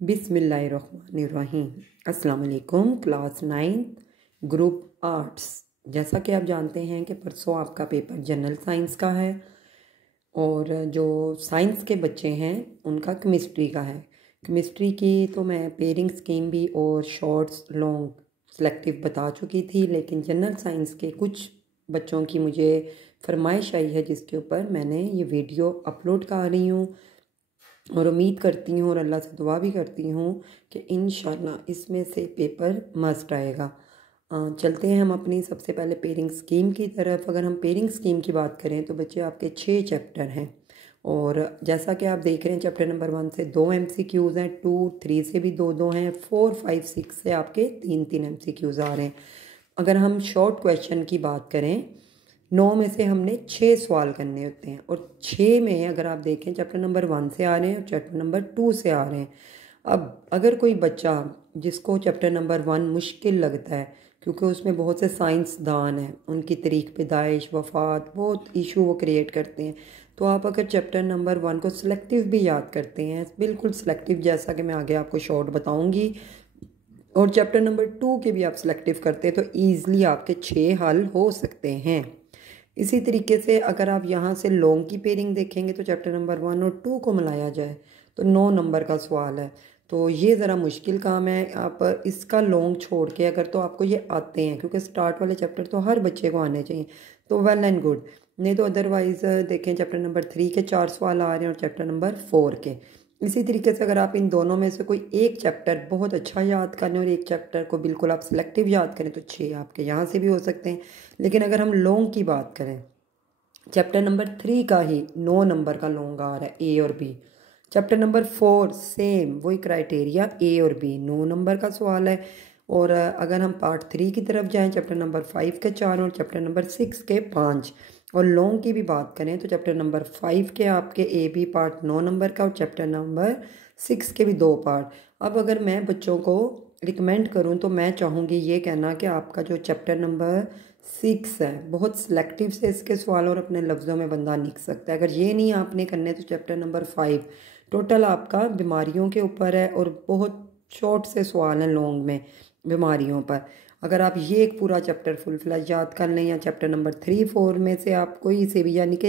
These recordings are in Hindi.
बिस्मिल्लाहिर्रहमानिर्रहीम। अस्सलाम वालेकुम। Class 9 group arts. जैसा कि आप जानते हैं कि परसों आपका पेपर जनरल साइंस का है और जो साइंस के बच्चे हैं उनका केमिस्ट्री का है। केमिस्ट्री की तो मैं पेयरिंग स्कीम भी और शॉर्ट्स लॉन्ग सेलेक्टिव बता चुकी थी, लेकिन जनरल साइंस के कुछ बच्चों की मुझे फरमाइश आई है जिसके ऊपर मैंने ये वीडियो अपलोड कर रही हूँ और उम्मीद करती हूँ और अल्लाह से दुआ भी करती हूँ कि इंशाल्लाह इसमें से पेपर मस्ट आएगा। चलते हैं हम अपनी सबसे पहले पेयरिंग स्कीम की तरफ। अगर हम पेयरिंग स्कीम की बात करें तो बच्चे आपके 6 चैप्टर हैं और जैसा कि आप देख रहे हैं चैप्टर नंबर 1 से 2 MCQs हैं, 2, 3 से भी 2 हैं, 4, 5, 6 से आपके 3 MCQs आ रहे हैं। अगर हम शॉर्ट क्वेश्चन की बात करें 9 में से हमने 6 सवाल करने होते हैं और 6 में अगर आप देखें चैप्टर नंबर 1 से आ रहे हैं और चैप्टर नंबर 2 से आ रहे हैं। अब अगर कोई बच्चा जिसको चैप्टर नंबर 1 मुश्किल लगता है क्योंकि उसमें बहुत से साइंसदान हैं, उनकी तारीख पैदाइश वफ़ात बहुत इशू वो क्रिएट करते हैं, तो आप अगर चैप्टर नंबर 1 को सिलेक्टिव भी याद करते हैं, बिल्कुल सिलेक्टिव जैसा कि मैं आगे आपको शॉर्ट बताऊँगी, और चैप्टर नंबर 2 के भी आप सिलेक्टिव करते हैं तो ईज़िली आपके 6 हल हो सकते हैं। इसी तरीके से अगर आप यहाँ से लॉन्ग की पेयरिंग देखेंगे तो चैप्टर नंबर 1 और 2 को मिलाया जाए तो 9 नंबर का सवाल है, तो ये ज़रा मुश्किल काम है। आप इसका लॉन्ग छोड़ के अगर तो आपको ये आते हैं, क्योंकि स्टार्ट वाले चैप्टर तो हर बच्चे को आने चाहिए, तो वेल एंड गुड, नहीं तो अदरवाइज़ देखें चैप्टर नंबर 3 के 4 सवाल आ रहे हैं और चैप्टर नंबर 4 के। इसी तरीके से अगर आप इन दोनों में से कोई एक चैप्टर बहुत अच्छा याद करें और एक चैप्टर को बिल्कुल आप सिलेक्टिव याद करें तो 6 आपके यहाँ से भी हो सकते हैं। लेकिन अगर हम लॉन्ग की बात करें चैप्टर नंबर 3 का ही 9 नंबर का लॉन्ग आ रहा है, ए और बी। चैप्टर नंबर 4 सेम वही क्राइटेरिया, ए और बी, 9 नंबर का सवाल है। और अगर हम पार्ट 3 की तरफ जाएं चैप्टर नंबर 5 के 4 और चैप्टर नंबर 6 के 5, और लॉन्ग की भी बात करें तो चैप्टर नंबर 5 के आपके ए बी पार्ट 9 नंबर का और चैप्टर नंबर 6 के भी 2 पार्ट। अब अगर मैं बच्चों को रिकमेंड करूं तो मैं चाहूँगी ये कहना कि आपका जो चैप्टर नंबर 6 है बहुत सिलेक्टिव से इसके सवाल और अपने लफ्ज़ों में बंदा लिख सकता है। अगर ये नहीं आपने करने तो चैप्टर नंबर 5 टोटल आपका बीमारियों के ऊपर है और बहुत शॉर्ट से सवाल हैं लॉन्ग में बीमारियों पर। अगर आप ये एक पूरा चैप्टर फुल फ्लैश याद कर लें या चैप्टर नंबर 3, 4 में से आप कोई से भी, यानी कि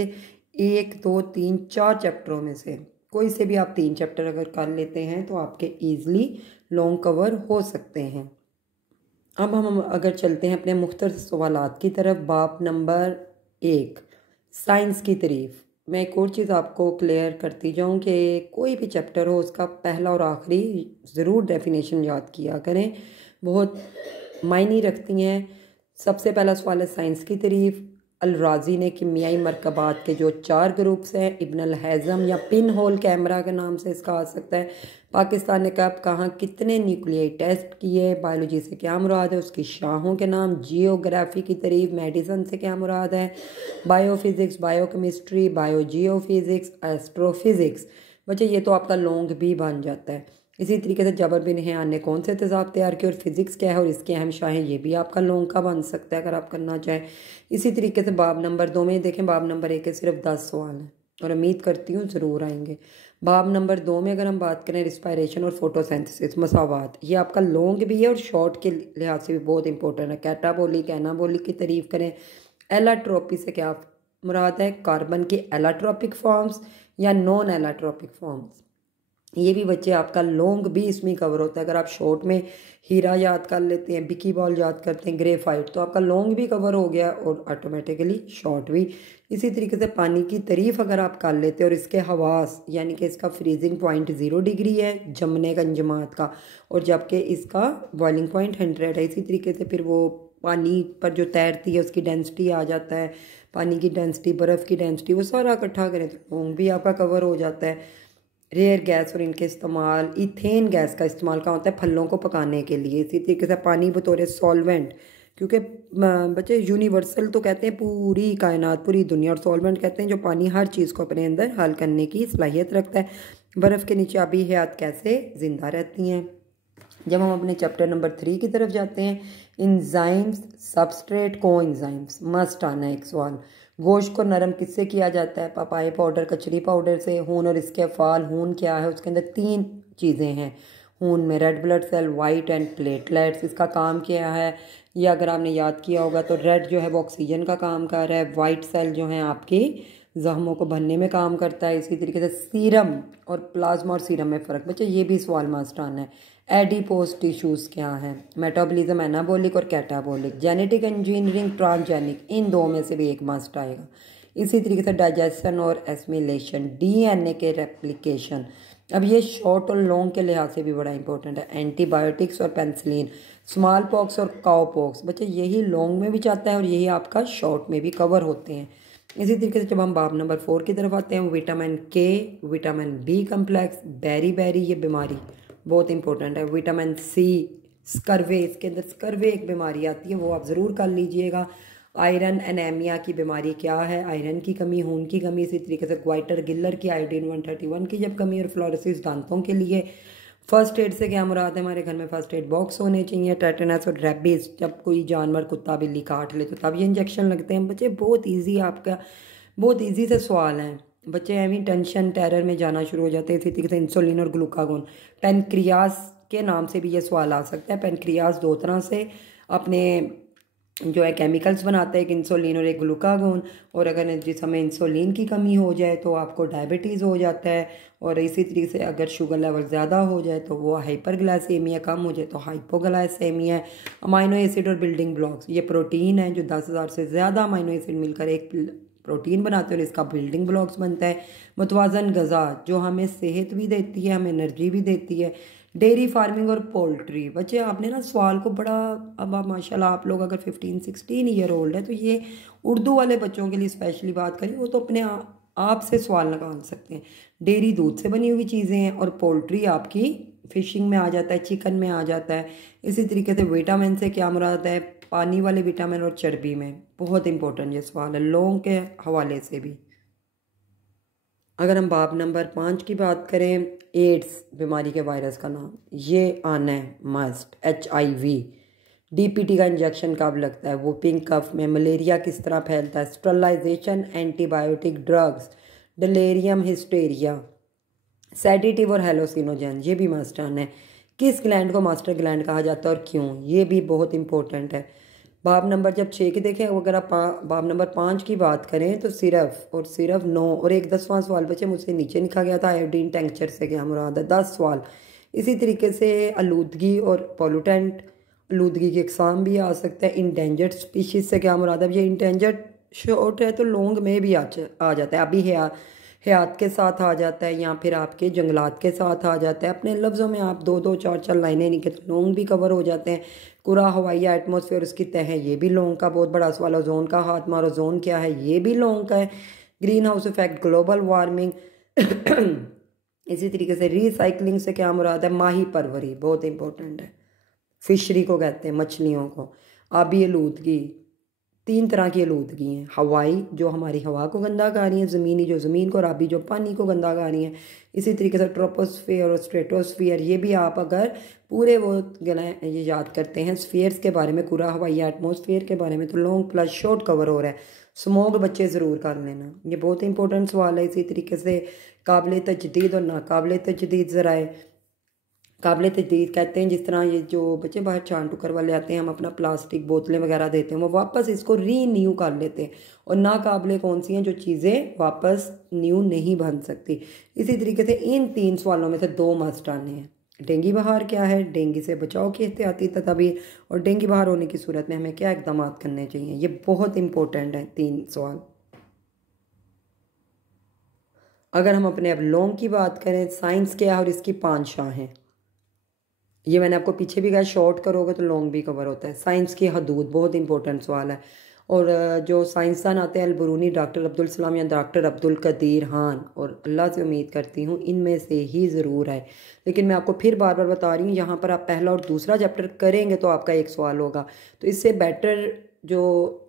1, 2, 3, 4 चैप्टरों में से कोई से भी आप 3 चैप्टर अगर कर लेते हैं तो आपके ईज़िली लॉन्ग कवर हो सकते हैं। अब हम अगर चलते हैं अपने मुख्तलिफ सवालात की तरफ। बाब नंबर 1 साइंस की तारीफ। मैं एक और चीज़ आपको क्लियर करती जाऊँ कि कोई भी चैप्टर हो उसका पहला और आखिरी ज़रूर डेफिनेशन याद किया करें, बहुत मायने रखती हैं। सबसे पहला सवाल है साइंस की तारीफ। अल-राज़ी ने कीमियाई मरकबात के जो 4 ग्रुप्स हैं, इब्न अल-हैज़म या पिन होल कैमरा के नाम से इसका आ सकता है। पाकिस्तान ने कब कहाँ कितने न्यूक्लियाई टेस्ट किए, बायोलॉजी से क्या मुराद है, उसकी शाहों के नाम, जियोग्राफी की तारीफ, मेडिसन से क्या मुराद है, बायोफिज़िक्स, बायोकेमिस्ट्री, बायोजियोफिज़िक्स, एस्ट्रोफिज़िक्स। बच्चे ये तो आपका लॉन्ग भी बन जाता है। इसी तरीके से जबर बिन हैयान ने कौन से तेज़ाब तैयार किए और फिज़िक्स क्या है और इसके अहम शाहें, ये भी आपका लॉन्ग का बन सकता है अगर आप करना चाहें। इसी तरीके से बाब नंबर 2 में देखें, बाब नंबर 1 के सिर्फ 10 सवाल हैं और उम्मीद करती हूँ ज़रूर आएंगे। बाब नंबर 2 में अगर हम बात करें रिस्पायरेशन और फोटोसिंथेसिस मसावात, ये आपका लॉन्ग भी है और शॉर्ट के लिहाज से भी बहुत इंपॉर्टेंट है। कैटाबोलिक एनाबोलिक की तारीफ करें। एलाट्रोपी से क्या मुराद है, कार्बन की एलाट्रोपिक फॉर्म्स या नॉन एलाट्रोपिक फॉर्म्स, ये भी बच्चे आपका लॉन्ग भी इसमें कवर होता है। अगर आप शॉर्ट में हीरा याद कर लेते हैं, बिकी बॉल याद करते हैं, ग्रेफाइट, तो आपका लॉन्ग भी कवर हो गया और ऑटोमेटिकली शॉर्ट भी। इसी तरीके से पानी की तारीफ अगर आप कर लेते हैं और इसके हवास, यानी कि इसका फ्रीजिंग पॉइंट 0 डिग्री है जमने का इंजमात का, और जबकि इसका बॉइलिंग पॉइंट 100 है। इसी तरीके से फिर वो पानी पर जो तैरती है उसकी डेंसिटी आ जाता है, पानी की डेंसिटी, बर्फ़ की डेंसिटी, वो सारा इकट्ठा करें तो लॉन्ग भी आपका कवर हो जाता है। रेयर गैस और इनके इस्तेमाल, इथेन गैस का इस्तेमाल कहाँ होता है, फलों को पकाने के लिए। इसी तरीके से पानी बतौर सॉल्वेंट, क्योंकि बच्चे यूनिवर्सल तो कहते हैं पूरी कायनात पूरी दुनिया, और सॉल्वेंट कहते हैं जो पानी हर चीज़ को अपने अंदर हल करने की सलाहियत रखता है। बर्फ़ के नीचे आबी हयात कैसे ज़िंदा रहती हैं। जब हम अपने चैप्टर नंबर 3 की तरफ जाते हैं, इंजाइम्स, सबस्ट्रेट, को इंजाइम्स मस्ट आना है एक सवाल। गोश्त को नरम किससे किया जाता है, पपाई पाउडर, कचरी पाउडर से। हून और इसके अफ़ाल, हून क्या है, उसके अंदर 3 चीज़ें हैं खून में red blood cell, white and platelets. इसका काम क्या है ये अगर आपने याद किया होगा तो रेड जो है वो ऑक्सीजन का काम कर रहा है, वाइट सेल जो है आपकी जख्मों को भरने में काम करता है। इसी तरीके से सीरम और प्लाज्मा और सीरम में फ़र्क, बच्चे ये भी सवाल मास्टर आना है। एडिपोज टिश्यूज़ क्या है, मेटाबॉलिज्म एनाबॉलिक और कैटाबॉलिक, जेनेटिक इंजीनियरिंग ट्रांसजेनिक, इन दो में से भी एक मस्ट आएगा। इसी तरीके से डाइजेशन और एसिमिलेशन, डीएनए के रेप्लिकेशन। अब ये शॉर्ट और लॉन्ग के लिहाज से भी बड़ा इंपॉर्टेंट है। एंटीबायोटिक्स और पेंसिलिन, स्मॉल पॉक्स और काउ पॉक्स, बच्चे यही लॉन्ग में भी जाता है और यही आपका शॉर्ट में भी कवर होते हैं। इसी तरीके से जब हम बाब नंबर 4 की तरफ आते हैं, vitamin K, vitamin B complex, beriberi ये बीमारी बहुत इंपॉर्टेंट है। विटामिन सी, स्कर्वे, इसके अंदर स्कर्वे एक बीमारी आती है, वो आप ज़रूर कर लीजिएगा। आयरन एनीमिया की बीमारी क्या है, आयरन की कमी, खून की कमी। इसी तरीके से क्वाइटर गिलर की आयोडीन 131 की जब कमी, और फ्लोरोसिस दांतों के लिए। फर्स्ट एड से क्या मुराद है, हमारे घर में फर्स्ट एड बॉक्स होने चाहिए। टेटनस और रेबीज, जब कोई जानवर कुत्ता बिल्ली काट ले तो तब ये इंजेक्शन लगते हैं। बच्चे बहुत ईजी, आपका बहुत ईजी से सवाल हैं। बच्चे एवं टेंशन टेरर में जाना शुरू हो जाते हैं। इसी तरीके से इंसुलिन और ग्लूकागोन, पेनक्रियास के नाम से भी ये सवाल आ सकता है। पेनक्रियास दो तरह से अपने जो है केमिकल्स बनाता है, एक इंसुलिन और एक ग्लूकागोन। और अगर जिस हमें इंसुलिन की कमी हो जाए तो आपको डायबिटीज़ हो जाता है। और इसी तरीके से अगर शुगर लेवल ज़्यादा हो जाए तो वो हाइपरग्लाइसेमिया, कम हो जाए तो हाइपोग्लाइसेमिया है। अमाइनो एसिड और बिल्डिंग ब्लॉक्स, ये प्रोटीन है जो 10,000 से ज़्यादा अमाइनो एसिड मिलकर एक प्रोटीन बनाते हैं और इसका बिल्डिंग ब्लॉक्स बनता है। मुतवाज़न ग़िज़ा जो हमें सेहत भी देती है, हमें एनर्जी भी देती है। डेयरी फार्मिंग और पोल्ट्री, बच्चे आपने ना सवाल को बड़ा, अब आप माशाल्लाह आप लोग अगर 15-16 ईयर ओल्ड है तो ये उर्दू वाले बच्चों के लिए स्पेशली बात करें, वो तो अपने आप से सवाल निकाल सकते हैं। डेयरी दूध से बनी हुई चीज़ें हैं और पोल्ट्री आपकी फिशिंग में आ जाता है, चिकन में आ जाता है। इसी तरीके से विटामिन से क्या मुराद है, पानी वाले विटामिन और चर्बी में। बहुत इंपॉर्टेंट ये सवाल है लॉन्ग के हवाले से भी। अगर हम बाब नंबर 5 की बात करें, एड्स बीमारी के वायरस का नाम ये आना है मस्ट। HIV, DPT का इंजेक्शन कब लगता है, वुपिंग कफ में। मलेरिया किस तरह फैलता है, sterilisation, antibiotic, drugs, delirium, hysteria, sedative और हेलोसिनोजन, ये भी मस्ट आना है। किस ग्लैंड को मास्टर ग्लैंड कहा जाता है और क्यों, ये भी बहुत इंपॉर्टेंट है। बाब नंबर जब 6 की देखें, अगर आप बाब नंबर 5 की बात करें तो सिर्फ और सिर्फ 9 और एक 10वां सवाल बच्चे मुझसे नीचे लिखा गया था, आयोडीन टेंक्चर से क्या मुराद है, 10 सवाल। इसी तरीके से आलूदगी और पोलूटेंट, आलूदगी की इकसाम भी आ सकता है। इंडेंजर्ड स्पीशीज़ से क्या मुराद है, ये इंडेंजर्ड शॉर्ट है तो लॉन्ग में भी आ जाता है। अभी हयात के साथ आ जाता है या फिर आपके जंगलात के साथ आ जाता है। अपने लफ्ज़ों में आप 2-2 4-4 लाइनें लिखें तो लॉन्ग भी कवर हो जाते हैं। कुरा हवाइया, एटमॉस्फेयर, उसकी तह, ये भी लॉन्ग का बहुत बड़ा सवाल। ओजोन का हाथ, और ओजोन क्या है, ये भी लॉन्ग का है। Green house effect, global warming. इसी तरीके से रिसाइकलिंग से क्या मुराद है, माही परवरी, बहुत इंपॉर्टेंट है। फिशरी को कहते हैं मछलियों को। आबी आलूदगी, 3 तरह की आलूदगी हैं, हवाई जो हमारी हवा को गंदा कर रही है, ज़मीनी जो ज़मीन को, और आबी जो पानी को गंदा कर रही है। इसी तरीके से ट्रोपोस्फीयर और स्ट्रेटोस्फीयर, ये भी आप अगर पूरे वो ये याद करते हैं स्फीयर्स के बारे में, कुरा हवाई एटमॉस्फेयर के बारे में, तो लॉन्ग प्लस शॉर्ट कवर हो रहा है। स्मोक बच्चे ज़रूर कर लेना, ये बहुत इंपॉर्टेंट सवाल है। इसी तरीके से काबिल तजदीद और नाकाबिल तजदीद ज़राए। काबिल तजदीद कहते हैं जिस तरह ये जो बच्चे बाहर चांद टुकर वाले आते हैं, हम अपना प्लास्टिक बोतलें वगैरह देते हैं, वो वापस इसको रीन्यू कर लेते हैं। और नाकाबिले कौन सी हैं, जो चीज़ें वापस न्यू नहीं बन सकती। इसी तरीके से इन 3 सवालों में से 2 मस्ट आने हैं। डेंगू बहार क्या है, डेंगू से बचाव की एहतियाती तदाबीर, और डेंगू बहार होने की सूरत में हमें क्या इकदाम करने चाहिए। ये बहुत इंपॉर्टेंट है 3 सवाल। अगर हम अपने अब लॉन्ग की बात करें, साइंस क्या है और इसकी 5 शाखें, ये मैंने आपको पीछे भी कहा, शॉर्ट करोगे तो लॉन्ग भी कवर होता है। साइंस की हदूद बहुत इंपॉर्टेंट सवाल है। और जो साइंसदान आते हैं अलबरूनी, डॉक्टर अब्दुल सलाम या डॉक्टर अब्दुल कदीर खान, और अल्लाह से उम्मीद करती हूँ इनमें से ही ज़रूर है। लेकिन मैं आपको फिर बार बार बता रही हूँ, यहाँ पर आप पहला और दूसरा चैप्टर करेंगे तो आपका एक सवाल होगा। तो इससे बेटर जो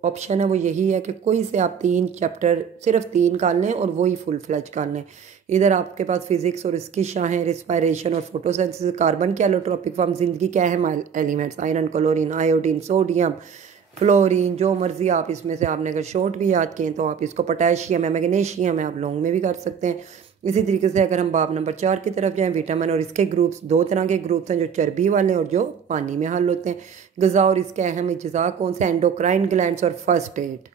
ऑप्शन है वो यही है कि कोई से आप 3 चैप्टर सिर्फ 3 कर लें और वही फुल फ्लैज कर लें। इधर आपके पास फिजिक्स और इसकी शाखें, रिस्पायरेशन और फोटोसिंथेसिस, कार्बन की एलोट्रोपिक फॉर्म, जिंदगी क्या है, elements, iron, chlorine, iodine, sodium, fluorine, जो मर्जी आप इसमें से आपने अगर शॉर्ट भी याद किए तो आप इसको पोटेशियम है, मैग्नीशियम है, आप लॉन्ग में भी कर सकते हैं। इसी तरीके से अगर हम बाब नंबर 4 की तरफ जाएं, विटामिन और इसके ग्रुप्स, 2 तरह के ग्रुप्स हैं, जो चर्बी वाले और जो पानी में हल होते हैं। ग़िज़ा और इसके अहम अज्जा कौन से? एंडोक्राइन ग्लैंड्स और फर्स्ट एड।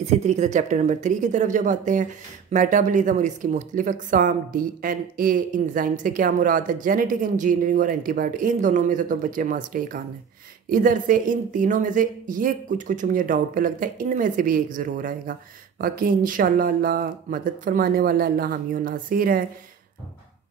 इसी तरीके से चैप्टर नंबर 3 की तरफ जब आते हैं, मेटाबॉलिज्म और इसकी मुख्तलिफ अक़साम, DNA इंजाइम से क्या मुराद है, जेनेटिक इंजीनियरिंग और एंटीबायोटिक, इन दोनों में से तो बच्चे मस्ट एक आना है। इधर से इन तीनों में से ये कुछ कुछ मुझे डाउट पे लगता है, इनमें से भी एक ज़रूर आएगा। बाकी इंशाल्लाह अल्लाह मदद फरमाने वाला, अल्लाह हामी और नासिर है।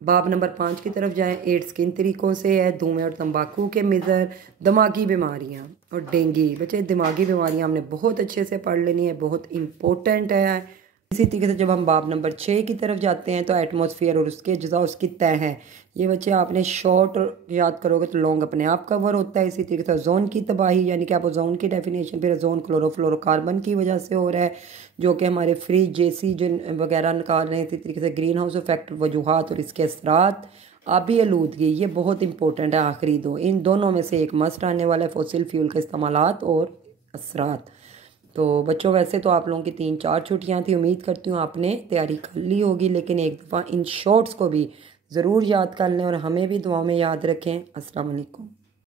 बाब नंबर 5 की तरफ जाएं, एड्स किन तरीक़ों से है, धुएँ और तंबाकू के मिज़र, दिमागी बीमारियां और डेंगू। बच्चे दिमागी बीमारियां हमने बहुत अच्छे से पढ़ लेनी है, बहुत इम्पोर्टेंट है। इसी तरीके से जब हम बाब नंबर 6 की तरफ जाते हैं तो एटमॉस्फेयर और उसके अज्जा, उसकी तय है। ये बच्चे आपने शॉर्ट याद करोगे तो लॉन्ग अपने आप कवर होता है। इसी तरीके से ओजोन की तबाही, यानी कि आप ओजोन की डेफिनेशन फिर ओजोन क्लोरोफ्लोरोकार्बन की वजह से हो रहा है, जो कि हमारे फ्रिज जेसी जो वगैरह निकाल रहे हैं। इसी तरीके से ग्रीन हाउस इफेक्ट वजूहात और इसके असरात, आबी आलूदगी, ये बहुत इंपॉर्टेंट है। आखिरी दो, इन दोनों में से एक मस्ट आने वाला है, फॉसिल फ्यूल के इस्तेमालात और असरात। तो बच्चों वैसे तो आप लोगों की 3-4 छुट्टियां थी, उम्मीद करती हूँ आपने तैयारी कर ली होगी, लेकिन एक दफ़ा इन शॉर्ट्स को भी ज़रूर याद कर लें और हमें भी दुआओं में याद रखें। अस्सलाम वालेकुम।